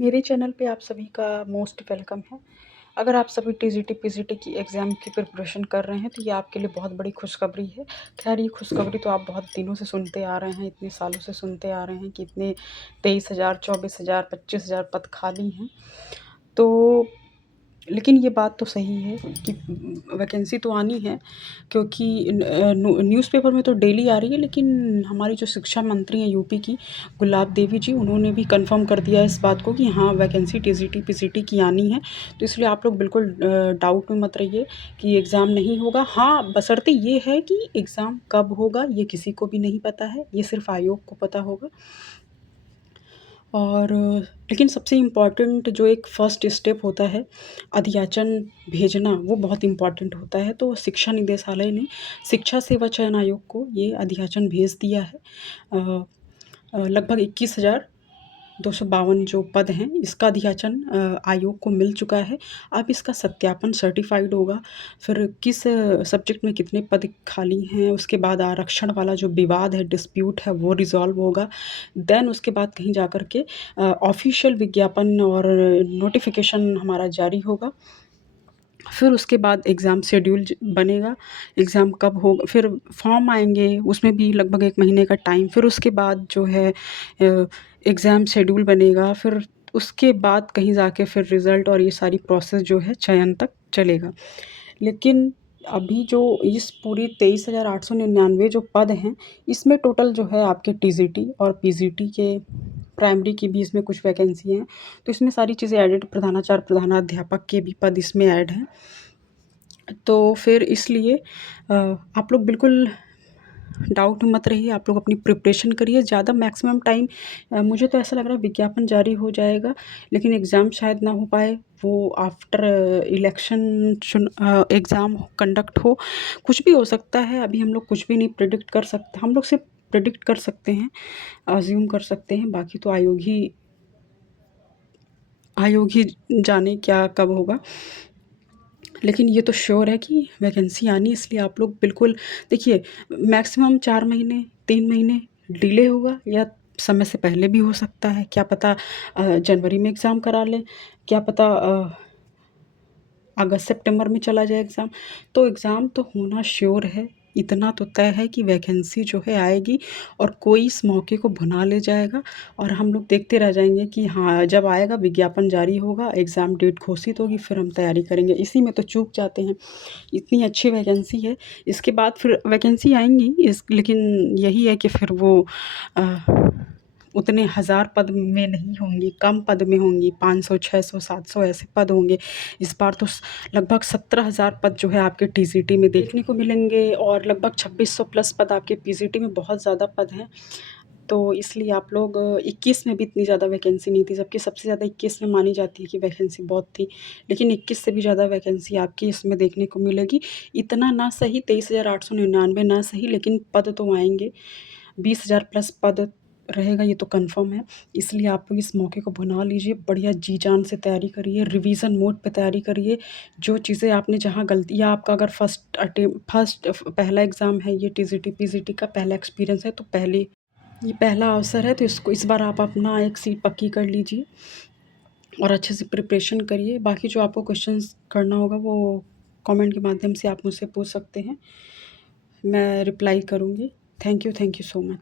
मेरे चैनल पे आप सभी का मोस्ट वेलकम है। अगर आप सभी टीजीटी, पीजीटी की एग्ज़ाम की प्रिपरेशन कर रहे हैं तो ये आपके लिए बहुत बड़ी खुशखबरी है। ख़ैर ये खुशखबरी तो आप बहुत दिनों से सुनते आ रहे हैं, इतने सालों से सुनते आ रहे हैं कि इतने 23,000, 24,000, 25,000 पद खाली हैं। तो लेकिन ये बात तो सही है कि वैकेंसी तो आनी है, क्योंकि न्यूज़पेपर में तो डेली आ रही है, लेकिन हमारी जो शिक्षा मंत्री हैं यूपी की, गुलाब देवी जी, उन्होंने भी कंफर्म कर दिया है इस बात को कि हाँ, वैकेंसी टीजीटी पीजीटी की आनी है। तो इसलिए आप लोग बिल्कुल डाउट में मत रहिए कि एग्ज़ाम नहीं होगा। हाँ, बशर्ते ये है कि एग्ज़ाम कब होगा ये किसी को भी नहीं पता है, ये सिर्फ आयोग को पता होगा। और लेकिन सबसे इम्पॉर्टेंट जो एक फ़र्स्ट स्टेप होता है, अध्याचन भेजना, वो बहुत इम्पॉर्टेंट होता है। तो शिक्षा निदेशालय ने शिक्षा सेवा चयन आयोग को ये अध्याचन भेज दिया है। लगभग 21,252 जो पद हैं, इसका अध्याचन आयोग को मिल चुका है। अब इसका सत्यापन सर्टिफ़ाइड होगा, फिर किस सब्जेक्ट में कितने पद खाली हैं, उसके बाद आरक्षण वाला जो विवाद है, डिस्प्यूट है, वो रिज़ॉल्व होगा। देन उसके बाद कहीं जा कर के ऑफ़िशियल विज्ञापन और नोटिफ़िकेशन हमारा जारी होगा। फिर उसके बाद एग्ज़ाम शेड्यूल बनेगा, एग्ज़ाम कब होगा, फिर फॉर्म आएँगे, उसमें भी लगभग 1 महीने का टाइम, फिर उसके बाद जो है एग्ज़ाम शेड्यूल बनेगा, फिर उसके बाद कहीं जाके फिर रिज़ल्ट और ये सारी प्रोसेस जो है चयन तक चलेगा। लेकिन अभी जो इस पूरी 23,899 जो पद हैं, इसमें टोटल जो है आपके टीजीटी और पीजीटी के प्राइमरी की भी इसमें कुछ वैकेंसी हैं। तो इसमें सारी चीज़ें एडेड, प्रधानाचार्य, प्रधानाध्यापक के भी पद इसमें ऐड हैं। तो फिर इसलिए आप लोग बिल्कुल डाउट में मत रहिए, आप लोग अपनी प्रिपरेशन करिए ज़्यादा। मैक्सिमम टाइम मुझे तो ऐसा लग रहा है विज्ञापन जारी हो जाएगा, लेकिन एग्ज़ाम शायद ना हो पाए, वो आफ्टर इलेक्शन एग्ज़ाम कंडक्ट हो, कुछ भी हो सकता है। अभी हम लोग कुछ भी नहीं प्रेडिक्ट कर सकते, हम लोग सिर्फ प्रेडिक्ट कर सकते हैं, अज़्यूम कर सकते हैं, बाकी तो आयोग ही जाने क्या कब होगा। लेकिन ये तो श्योर है कि वैकेंसी आनी, इसलिए आप लोग बिल्कुल देखिए, मैक्सिमम 4 महीने, 3 महीने डिले होगा या समय से पहले भी हो सकता है, क्या पता जनवरी में एग्ज़ाम करा लें, क्या पता अगस्त सितंबर में चला जाए एग्ज़ाम। तो एग्ज़ाम तो होना श्योर है, इतना तो तय है कि वैकेंसी जो है आएगी और कोई इस मौके को भुना ले जाएगा और हम लोग देखते रह जाएँगे कि हाँ, जब आएगा विज्ञापन जारी होगा, एग्ज़ाम डेट घोषित होगी, फिर हम तैयारी करेंगे। इसी में तो चूक जाते हैं। इतनी अच्छी वैकेंसी है, इसके बाद फिर वैकेंसी आएँगी लेकिन यही है कि फिर वो अ, उतने हज़ार पद में नहीं होंगी, कम पद में होंगी, 500, 600, 700 ऐसे पद होंगे। इस बार तो लगभग 17,000 पद जो है आपके टीजीटी में देखने को मिलेंगे और लगभग 2600 प्लस पद आपके पीजीटी में, बहुत ज़्यादा पद हैं। तो इसलिए आप लोग 21 में भी इतनी ज़्यादा वैकेंसी नहीं थी, जबकि सबसे ज़्यादा 21 में मानी जाती है कि वैकेंसी बहुत थी। लेकिन 21 से भी ज़्यादा वैकेंसी आपकी इसमें देखने को मिलेगी। इतना ना सही, 23,899 ना सही, लेकिन पद तो आएँगे। 20,000 प्लस पद रहेगा, ये तो कन्फर्म है। इसलिए आप लोग इस मौके को भुना लीजिए, बढ़िया जी-जान से तैयारी करिए, रिवीज़न मोड पे तैयारी करिए। जो चीज़ें आपने जहाँ गलती, या आपका अगर फर्स्ट पहला एग्ज़ाम है, ये टीजीटी, पीजीटी का पहला एक्सपीरियंस है, तो ये पहला अवसर है, तो इसको इस बार आप अपना एक सीट पक्की कर लीजिए और अच्छे से प्रिपरेशन करिए। बाकी जो आपको क्वेश्चंस करना होगा वो कमेंट के माध्यम से आप मुझसे पूछ सकते हैं, मैं रिप्लाई करूँगी। Thank you so much.